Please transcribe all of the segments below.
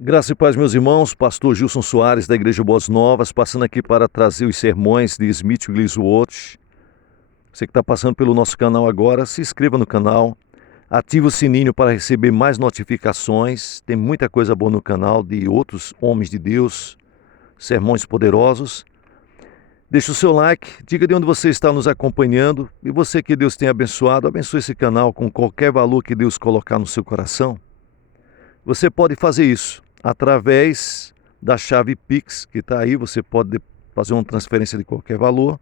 Graça e paz, meus irmãos. Pastor Gilson Soares, da Igreja Boas Novas, passando aqui para trazer os sermões de Smith Wigglesworth. Você que está passando pelo nosso canal agora, se inscreva no canal, ative o sininho para receber mais notificações. Tem muita coisa boa no canal de outros homens de Deus, sermões poderosos. Deixe o seu like, diga de onde você está nos acompanhando, e você que Deus tem abençoado, abençoe esse canal com qualquer valor que Deus colocar no seu coração. Você pode fazer isso através da chave Pix, que está aí, você pode fazer uma transferência de qualquer valor,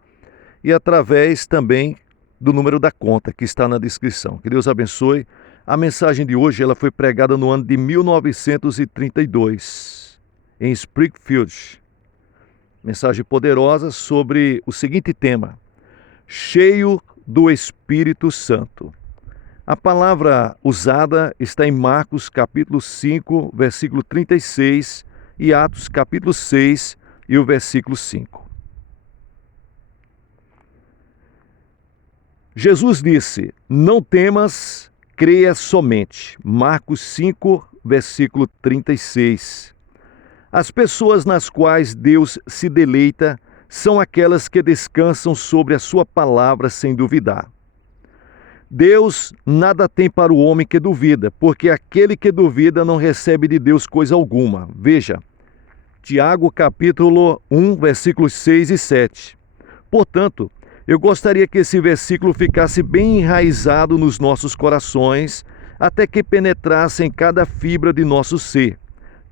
e através também do número da conta, que está na descrição. Que Deus abençoe. A mensagem de hoje ela foi pregada no ano de 1932, em Springfield. Mensagem poderosa sobre o seguinte tema: cheio do Espírito Santo. A palavra usada está em Marcos capítulo 5, versículo 36 e Atos capítulo 6 e o versículo 5. Jesus disse: não temas, creia somente. Marcos 5, versículo 36. As pessoas nas quais Deus se deleita são aquelas que descansam sobre a sua palavra sem duvidar. Deus nada tem para o homem que duvida, porque aquele que duvida não recebe de Deus coisa alguma. Veja, Tiago capítulo 1, versículos 6 e 7. Portanto, eu gostaria que esse versículo ficasse bem enraizado nos nossos corações, até que penetrasse em cada fibra de nosso ser.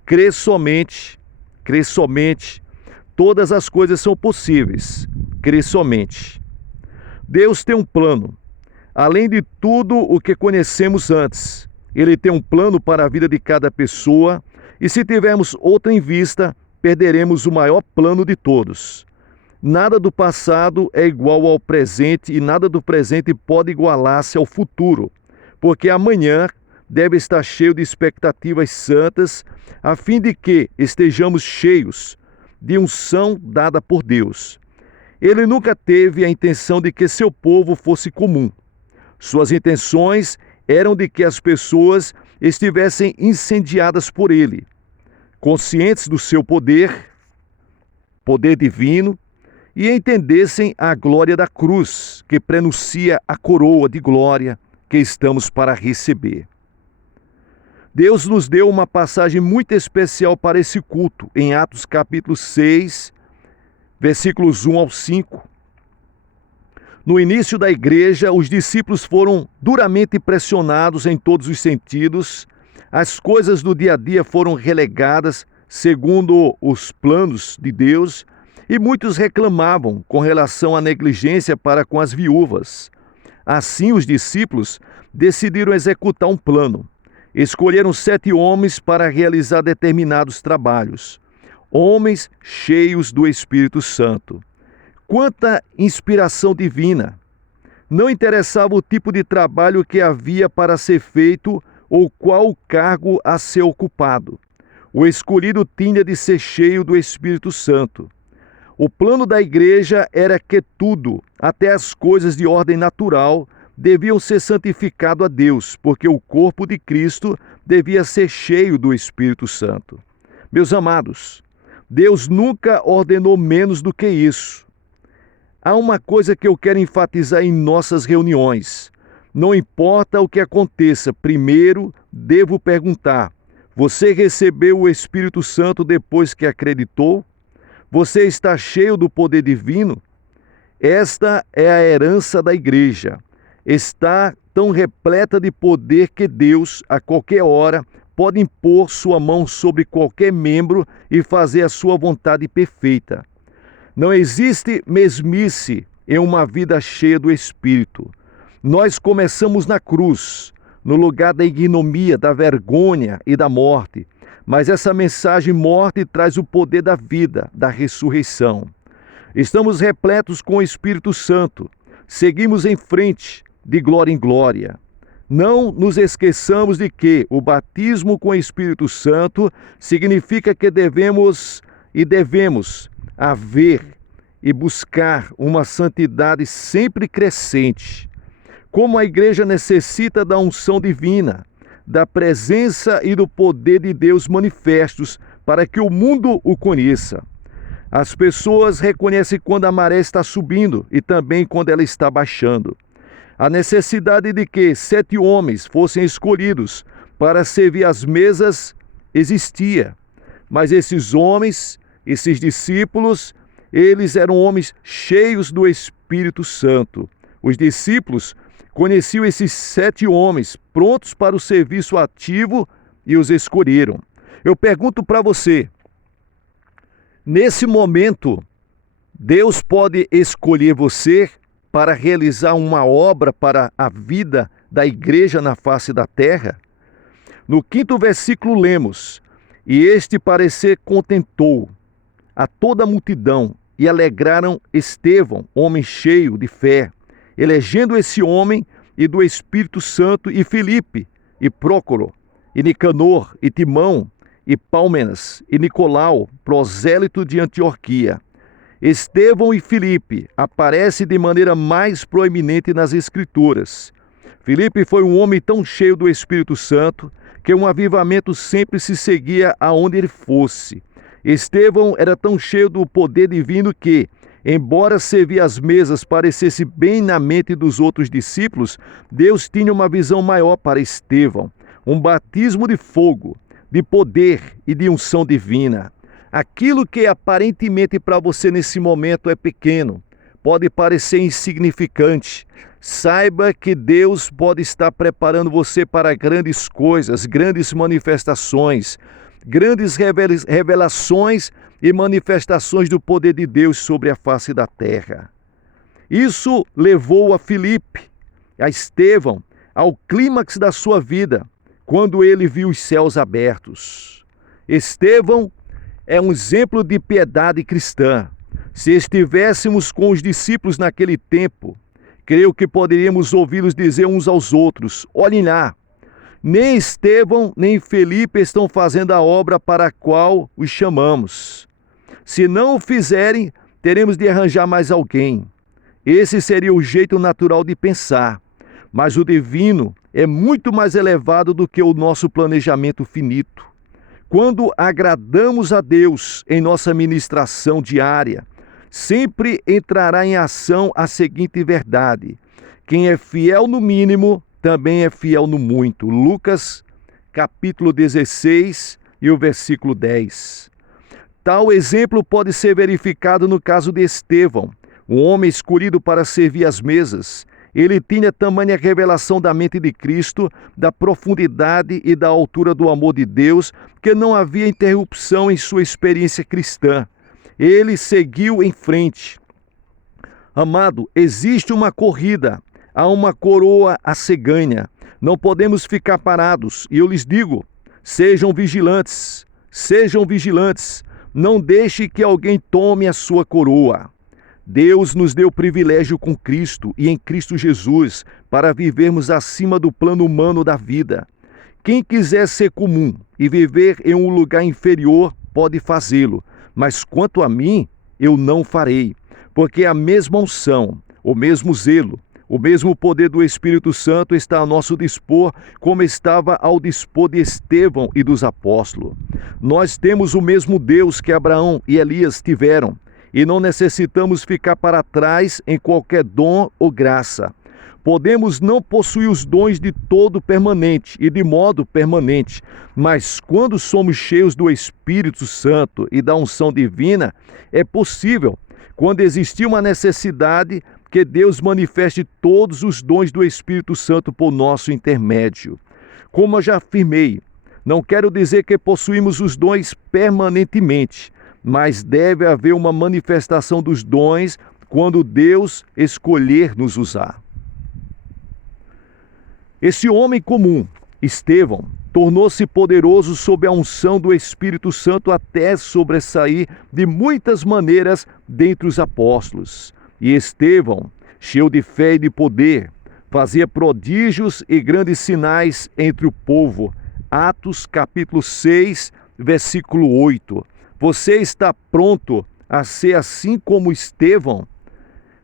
Crê somente, todas as coisas são possíveis. Crê somente. Deus tem um plano. Além de tudo o que conhecemos antes, Ele tem um plano para a vida de cada pessoa, e se tivermos outra em vista, perderemos o maior plano de todos. Nada do passado é igual ao presente e nada do presente pode igualar-se ao futuro, porque amanhã deve estar cheio de expectativas santas, a fim de que estejamos cheios de unção dada por Deus. Ele nunca teve a intenção de que seu povo fosse comum. Suas intenções eram de que as pessoas estivessem incendiadas por ele, conscientes do seu poder divino, e entendessem a glória da cruz, que prenuncia a coroa de glória que estamos para receber. Deus nos deu uma passagem muito especial para esse culto, em Atos capítulo 6, versículos 1 ao 5. No início da igreja, os discípulos foram duramente pressionados em todos os sentidos, as coisas do dia a dia foram relegadas segundo os planos de Deus, e muitos reclamavam com relação à negligência para com as viúvas. Assim, os discípulos decidiram executar um plano. Escolheram 7 homens para realizar determinados trabalhos, homens cheios do Espírito Santo. Quanta inspiração divina! Não interessava o tipo de trabalho que havia para ser feito ou qual o cargo a ser ocupado. O escolhido tinha de ser cheio do Espírito Santo. O plano da igreja era que tudo, até as coisas de ordem natural, deviam ser santificado a Deus, porque o corpo de Cristo devia ser cheio do Espírito Santo. Meus amados, Deus nunca ordenou menos do que isso. Há uma coisa que eu quero enfatizar em nossas reuniões. Não importa o que aconteça, primeiro devo perguntar: você recebeu o Espírito Santo depois que acreditou? Você está cheio do poder divino? Esta é a herança da igreja. Está tão repleta de poder que Deus, a qualquer hora, pode impor sua mão sobre qualquer membro e fazer a sua vontade perfeita. Não existe mesmice em uma vida cheia do Espírito. Nós começamos na cruz, no lugar da ignomia, da vergonha e da morte. Mas essa mensagem morte traz o poder da vida, da ressurreição. Estamos repletos com o Espírito Santo. Seguimos em frente, de glória em glória. Não nos esqueçamos de que o batismo com o Espírito Santo significa que devemos haver e buscar uma santidade sempre crescente. Como a igreja necessita da unção divina, da presença e do poder de Deus manifestos para que o mundo o conheça. As pessoas reconhecem quando a maré está subindo e também quando ela está baixando. A necessidade de que 7 homens fossem escolhidos para servir as mesas existia, mas esses homens, esses discípulos, eles eram homens cheios do Espírito Santo. Os discípulos conheciam esses 7 homens prontos para o serviço ativo e os escolheram. Eu pergunto para você, nesse momento, Deus pode escolher você para realizar uma obra para a vida da igreja na face da terra? No 5º versículo lemos: "E este parecer contentou a toda a multidão, e alegraram Estevão, homem cheio de fé, elegendo esse homem e do Espírito Santo, e Filipe, e Prócoro, e Nicanor, e Timão, e Pálmenas, e Nicolau, prosélito de Antioquia." Estevão e Filipe aparecem de maneira mais proeminente nas Escrituras. Filipe foi um homem tão cheio do Espírito Santo que um avivamento sempre se seguia aonde ele fosse. Estevão era tão cheio do poder divino que, embora servir as mesas parecesse bem na mente dos outros discípulos, Deus tinha uma visão maior para Estevão, um batismo de fogo, de poder e de unção divina. Aquilo que aparentemente para você nesse momento é pequeno, pode parecer insignificante. Saiba que Deus pode estar preparando você para grandes coisas, grandes manifestações, grandes revelações e manifestações do poder de Deus sobre a face da terra. Isso levou a Filipe, a Estevão, ao clímax da sua vida, quando ele viu os céus abertos. Estevão é um exemplo de piedade cristã. Se estivéssemos com os discípulos naquele tempo, creio que poderíamos ouvi-los dizer uns aos outros: olhem lá, nem Estevão nem Filipe estão fazendo a obra para a qual os chamamos. Se não o fizerem, teremos de arranjar mais alguém. Esse seria o jeito natural de pensar, mas o divino é muito mais elevado do que o nosso planejamento finito. Quando agradamos a Deus em nossa ministração diária, sempre entrará em ação a seguinte verdade: quem é fiel no mínimo, também é fiel no muito. Lucas, capítulo 16 e o versículo 10. Tal exemplo pode ser verificado no caso de Estevão, um homem escolhido para servir as mesas. Ele tinha tamanha revelação da mente de Cristo, da profundidade e da altura do amor de Deus, que não havia interrupção em sua experiência cristã. Ele seguiu em frente. Amado, existe uma corrida, há uma coroa a ser ganha. Não podemos ficar parados. E eu lhes digo, sejam vigilantes, sejam vigilantes. Não deixe que alguém tome a sua coroa. Deus nos deu privilégio com Cristo e em Cristo Jesus para vivermos acima do plano humano da vida. Quem quiser ser comum e viver em um lugar inferior pode fazê-lo, mas quanto a mim, eu não farei, porque a mesma unção, o mesmo zelo, o mesmo poder do Espírito Santo está a nosso dispor, como estava ao dispor de Estevão e dos apóstolos. Nós temos o mesmo Deus que Abraão e Elias tiveram, e não necessitamos ficar para trás em qualquer dom ou graça. Podemos não possuir os dons de todo permanente e de modo permanente, mas quando somos cheios do Espírito Santo e da unção divina, é possível, quando existir uma necessidade, que Deus manifeste todos os dons do Espírito Santo por nosso intermédio. Como eu já afirmei, não quero dizer que possuímos os dons permanentemente, mas deve haver uma manifestação dos dons quando Deus escolher nos usar. Esse homem comum, Estevão, tornou-se poderoso sob a unção do Espírito Santo até sobressair de muitas maneiras dentre os apóstolos. E Estevão, cheio de fé e de poder, fazia prodígios e grandes sinais entre o povo. Atos capítulo 6, versículo 8. Você está pronto a ser assim como Estevão?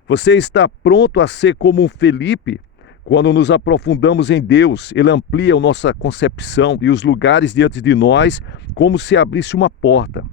Você está pronto a ser como um Filipe? Quando nos aprofundamos em Deus, Ele amplia a nossa concepção e os lugares diante de nós, como se abrisse uma porta.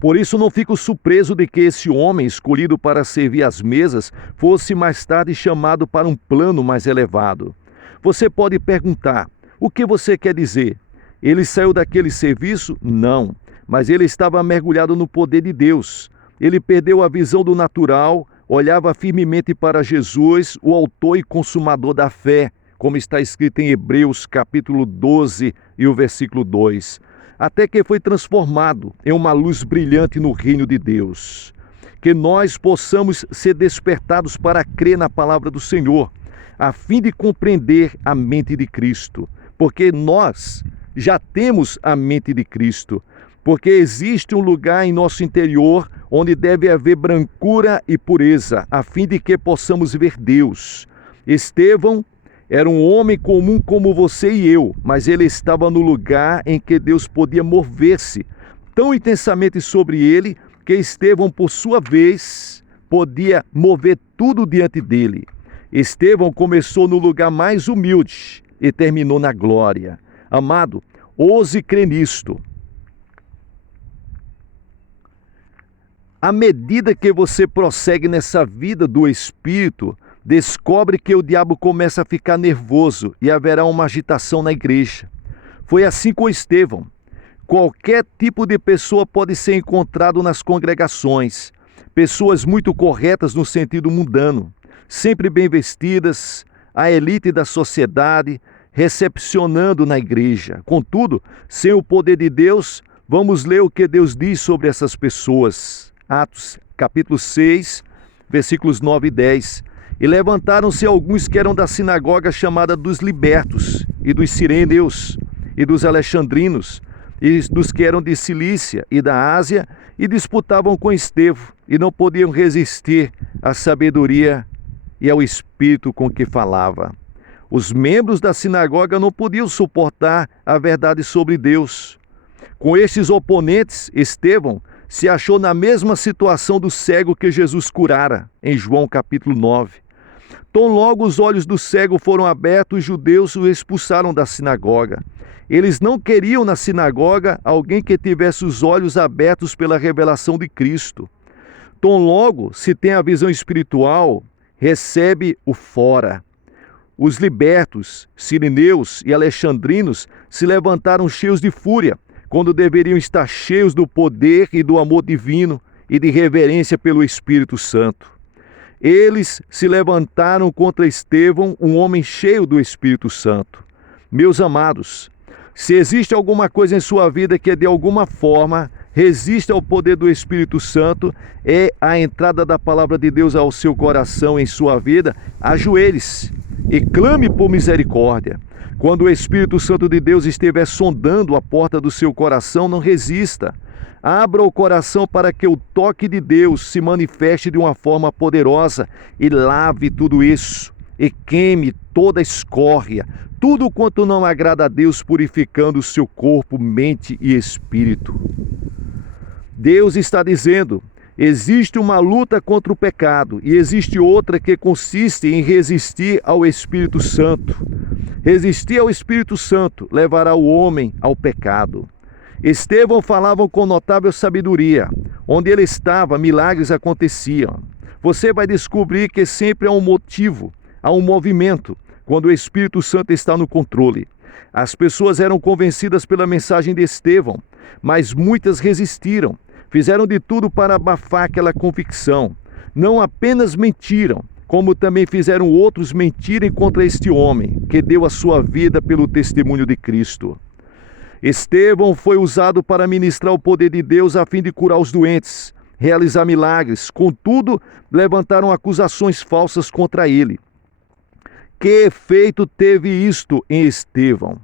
Por isso não fico surpreso de que esse homem, escolhido para servir às mesas, fosse mais tarde chamado para um plano mais elevado. Você pode perguntar, o que você quer dizer? Ele saiu daquele serviço? Não, mas ele estava mergulhado no poder de Deus. Ele perdeu a visão do natural, olhava firmemente para Jesus, o autor e consumador da fé, como está escrito em Hebreus capítulo 12 e o versículo 2. Até que foi transformado em uma luz brilhante no reino de Deus. Que nós possamos ser despertados para crer na palavra do Senhor, a fim de compreender a mente de Cristo, porque nós já temos a mente de Cristo, porque existe um lugar em nosso interior onde deve haver brancura e pureza, a fim de que possamos ver Deus. Estevão era um homem comum como você e eu, mas ele estava no lugar em que Deus podia mover-se tão intensamente sobre ele que Estevão, por sua vez, podia mover tudo diante dele. Estevão começou no lugar mais humilde e terminou na glória. Amado, ouse crer nisto. À medida que você prossegue nessa vida do Espírito, descobre que o diabo começa a ficar nervoso e haverá uma agitação na igreja. Foi assim com Estevão. Qualquer tipo de pessoa pode ser encontrado nas congregações. Pessoas muito corretas no sentido mundano, sempre bem vestidas, a elite da sociedade, recepcionando na igreja. Contudo, sem o poder de Deus, vamos ler o que Deus diz sobre essas pessoas. Atos, capítulo 6, versículos 9 e 10. E levantaram-se alguns que eram da sinagoga chamada dos libertos, e dos sireneus, e dos alexandrinos, e dos que eram de Cilícia e da Ásia, e disputavam com Estevão, e não podiam resistir à sabedoria e ao espírito com que falava. Os membros da sinagoga não podiam suportar a verdade sobre Deus. Com estes oponentes, Estevão se achou na mesma situação do cego que Jesus curara, em João capítulo 9. Tão logo os olhos do cego foram abertos, os judeus o expulsaram da sinagoga. Eles não queriam na sinagoga alguém que tivesse os olhos abertos pela revelação de Cristo. Tão logo se tem a visão espiritual, recebe o fora. Os libertos, sireneus e alexandrinos se levantaram cheios de fúria, quando deveriam estar cheios do poder e do amor divino e de reverência pelo Espírito Santo. Eles se levantaram contra Estevão, um homem cheio do Espírito Santo. Meus amados, se existe alguma coisa em sua vida que de alguma forma resiste ao poder do Espírito Santo, é a entrada da palavra de Deus ao seu coração, em sua vida. Ajoelhe-se e clame por misericórdia. Quando o Espírito Santo de Deus estiver sondando a porta do seu coração, não resista. Abra o coração para que o toque de Deus se manifeste de uma forma poderosa e lave tudo isso e queime toda a escórria, tudo quanto não agrada a Deus, purificando o seu corpo, mente e espírito. Deus está dizendo: existe uma luta contra o pecado e existe outra que consiste em resistir ao Espírito Santo. Resistir ao Espírito Santo levará o homem ao pecado. Estevão falava com notável sabedoria. Onde ele estava, milagres aconteciam. Você vai descobrir que sempre há um motivo, há um movimento, quando o Espírito Santo está no controle. As pessoas eram convencidas pela mensagem de Estevão, mas muitas resistiram. Fizeram de tudo para abafar aquela convicção. Não apenas mentiram, como também fizeram outros mentirem contra este homem, que deu a sua vida pelo testemunho de Cristo. Estevão foi usado para ministrar o poder de Deus a fim de curar os doentes, realizar milagres. Contudo, levantaram acusações falsas contra ele. Que efeito teve isto em Estevão?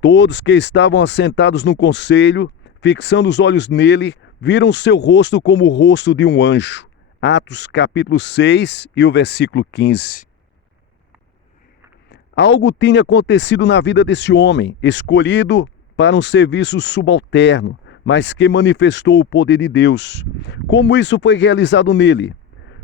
Todos que estavam assentados no conselho, fixando os olhos nele, viram seu rosto como o rosto de um anjo. Atos capítulo 6 e o versículo 15. Algo tinha acontecido na vida desse homem, escolhido para um serviço subalterno, mas que manifestou o poder de Deus. Como isso foi realizado nele?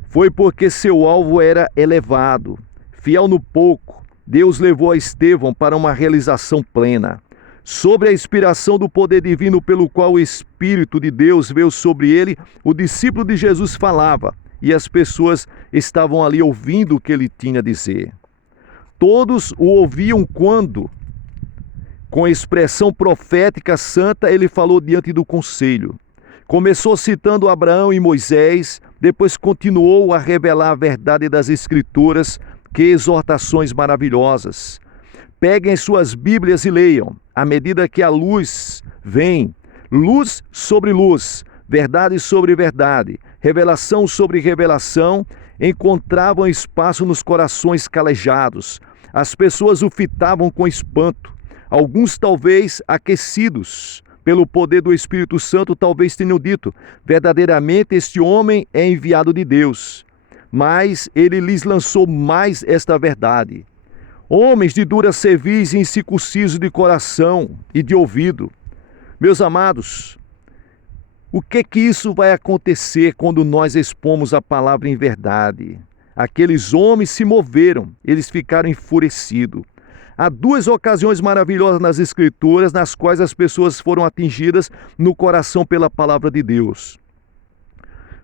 Foi porque seu alvo era elevado. fiel no pouco, Deus levou a Estevão para uma realização plena. Sobre a inspiração do poder divino pelo qual o Espírito de Deus veio sobre ele, o discípulo de Jesus falava, e as pessoas estavam ali ouvindo o que ele tinha a dizer. Todos o ouviam quando, com expressão profética santa, ele falou diante do conselho. Começou citando Abraão e Moisés, depois continuou a revelar a verdade das Escrituras. Que exortações maravilhosas! Peguem suas Bíblias e leiam, à medida que a luz vem, luz sobre luz, verdade sobre verdade, revelação sobre revelação, encontravam espaço nos corações calejados. As pessoas o fitavam com espanto. Alguns talvez aquecidos pelo poder do Espírito Santo talvez tenham dito, verdadeiramente este homem é enviado de Deus. Mas ele lhes lançou mais esta verdade. Homens de dura cerviz e incircuncisos de coração e de ouvido. Meus amados, o que isso vai acontecer quando nós expomos a palavra em verdade? Aqueles homens se moveram, eles ficaram enfurecidos. Há duas ocasiões maravilhosas nas Escrituras nas quais as pessoas foram atingidas no coração pela palavra de Deus.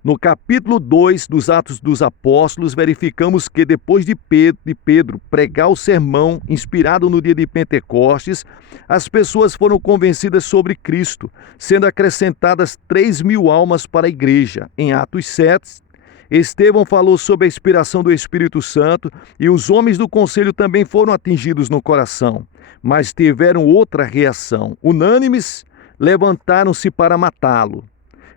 No capítulo 2 dos Atos dos Apóstolos, verificamos que depois de Pedro pregar o sermão inspirado no dia de Pentecostes, as pessoas foram convencidas sobre Cristo, sendo acrescentadas 3.000 almas para a igreja. Em Atos 7, Estevão falou sobre a inspiração do Espírito Santo e os homens do conselho também foram atingidos no coração, mas tiveram outra reação. Unânimes, levantaram-se para matá-lo.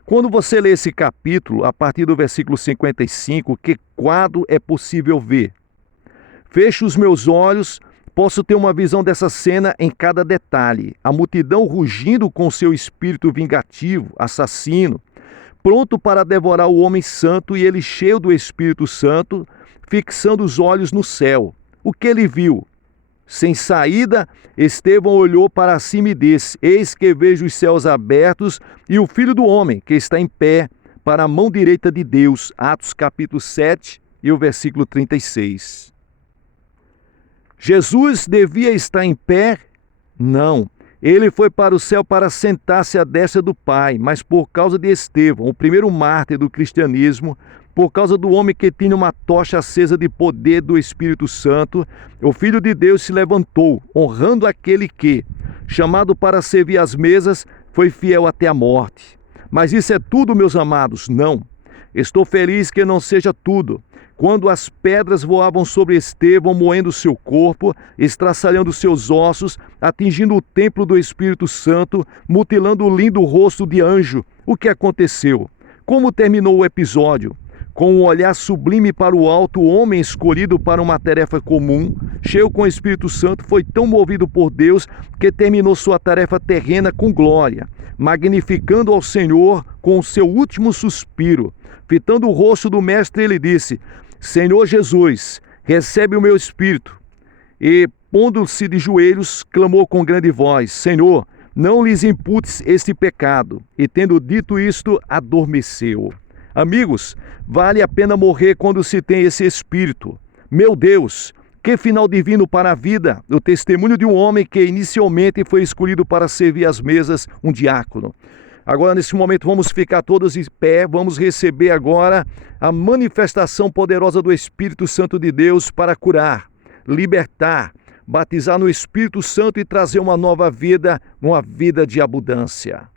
Quando você lê esse capítulo, a partir do versículo 55, que quadro é possível ver? Fecho os meus olhos, posso ter uma visão dessa cena em cada detalhe. A multidão rugindo com seu espírito vingativo, assassino, pronto para devorar o homem santo e ele cheio do Espírito Santo, fixando os olhos no céu. O que ele viu? Sem saída, Estevão olhou para cima e disse: Eis que vejo os céus abertos e o Filho do Homem, que está em pé, para a mão direita de Deus. Atos capítulo 7 e o versículo 36. Jesus devia estar em pé? Não. Ele foi para o céu para sentar-se à destra do Pai, mas por causa de Estevão, o primeiro mártir do cristianismo, por causa do homem que tinha uma tocha acesa de poder do Espírito Santo, o Filho de Deus se levantou, honrando aquele que, chamado para servir às mesas, foi fiel até a morte. Mas isso é tudo, meus amados? Não. Estou feliz que não seja tudo. Quando as pedras voavam sobre Estevão, moendo seu corpo, estraçalhando seus ossos, atingindo o templo do Espírito Santo, mutilando o lindo rosto de anjo, o que aconteceu? Como terminou o episódio? Com um olhar sublime para o alto, o homem escolhido para uma tarefa comum, cheio com o Espírito Santo, foi tão movido por Deus que terminou sua tarefa terrena com glória, magnificando ao Senhor com o seu último suspiro. Fitando o rosto do mestre, ele disse: Senhor Jesus, recebe o meu espírito. E, pondo-se de joelhos, clamou com grande voz: Senhor, não lhes imputes este pecado. E tendo dito isto, adormeceu. Amigos, vale a pena morrer quando se tem esse espírito. Meu Deus, que final divino para a vida! O testemunho de um homem que inicialmente foi escolhido para servir às mesas, um diácono. Agora, nesse momento, vamos ficar todos em pé, vamos receber agora a manifestação poderosa do Espírito Santo de Deus para curar, libertar, batizar no Espírito Santo e trazer uma nova vida, uma vida de abundância.